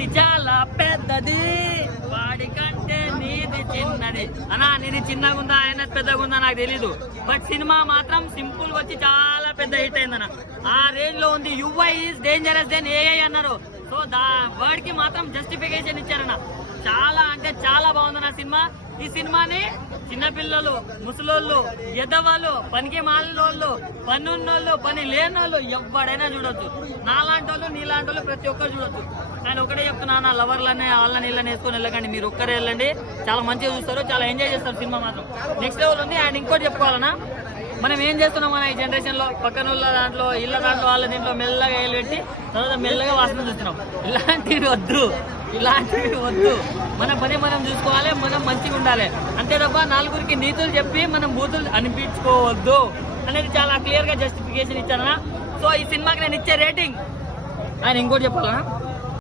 ఇది చాలా పెద్దది, వాడి కంటే నీది చిన్నది. అన్నా నీది చిన్నగా ఉందా ఆయన పెద్దగా ఉందా నాకు తెలీదు, బట్ సినిమా మాత్రం సింపుల్ వచ్చి చాలా పెద్ద హిట్ అయిందన్న. ఆ రేంజ్ లో ఉంది. UI is dangerous than AI అన్నారు. సో వర్డ్ కి మాత్రం జస్టిఫికేషన్ ఇచ్చారన్న. చాలా అంటే చాలా బాగుంది నా సినిమా. ఈ సినిమాని చిన్నపిల్లలు, ముసలోళ్ళు, ఎద్దవాళ్ళు, పనికి మాలినోళ్ళు, పనున్నోళ్ళు, పని లేనోళ్ళు ఎవడైనా చూడొచ్చు. నాలాంటి వాళ్ళు నీలాంటి వాళ్ళు ప్రతి ఒక్కరు చూడొచ్చు. నేను ఒకటే చెప్తున్నా, నా లవర్లని వాళ్ళని నీళ్ళని వేసుకొని వెళ్ళకండి, మీరు ఒక్కరే వెళ్ళండి. చాలా మంచిగా చూస్తారు, చాలా ఎంజాయ్ చేస్తారు. సినిమా మాత్రం నెక్స్ట్ లెవెల్ ఉంది. అండ్ ఇంకోటి చెప్పుకోవాలన్నా, మనం ఏం చేస్తున్నాం మన ఈ జనరేషన్ లో, పక్కన వాళ్ళ దాంట్లో ఇళ్ళ దాంట్లో వాళ్ళ దీంట్లో మెల్లగా వేలు పెట్టి తర్వాత మెల్లగా వాసన చూస్తున్నాం. ఇలాంటివి వద్దు, ఇలాంటివి వద్దు. మన పని మనం చూసుకోవాలి, మనం మంచిగా ఉండాలి అంతే తప్ప నలుగురికి నీతులు చెప్పి మనం బూతులు అనిపించుకోవద్దు అనేది చాలా క్లియర్ గా జస్టిఫికేషన్ ఇచ్చానా. సో ఈ సినిమాకి నేను ఇచ్చే రేటింగ్ ఆయన ఇంకోటి చెప్పాలనా,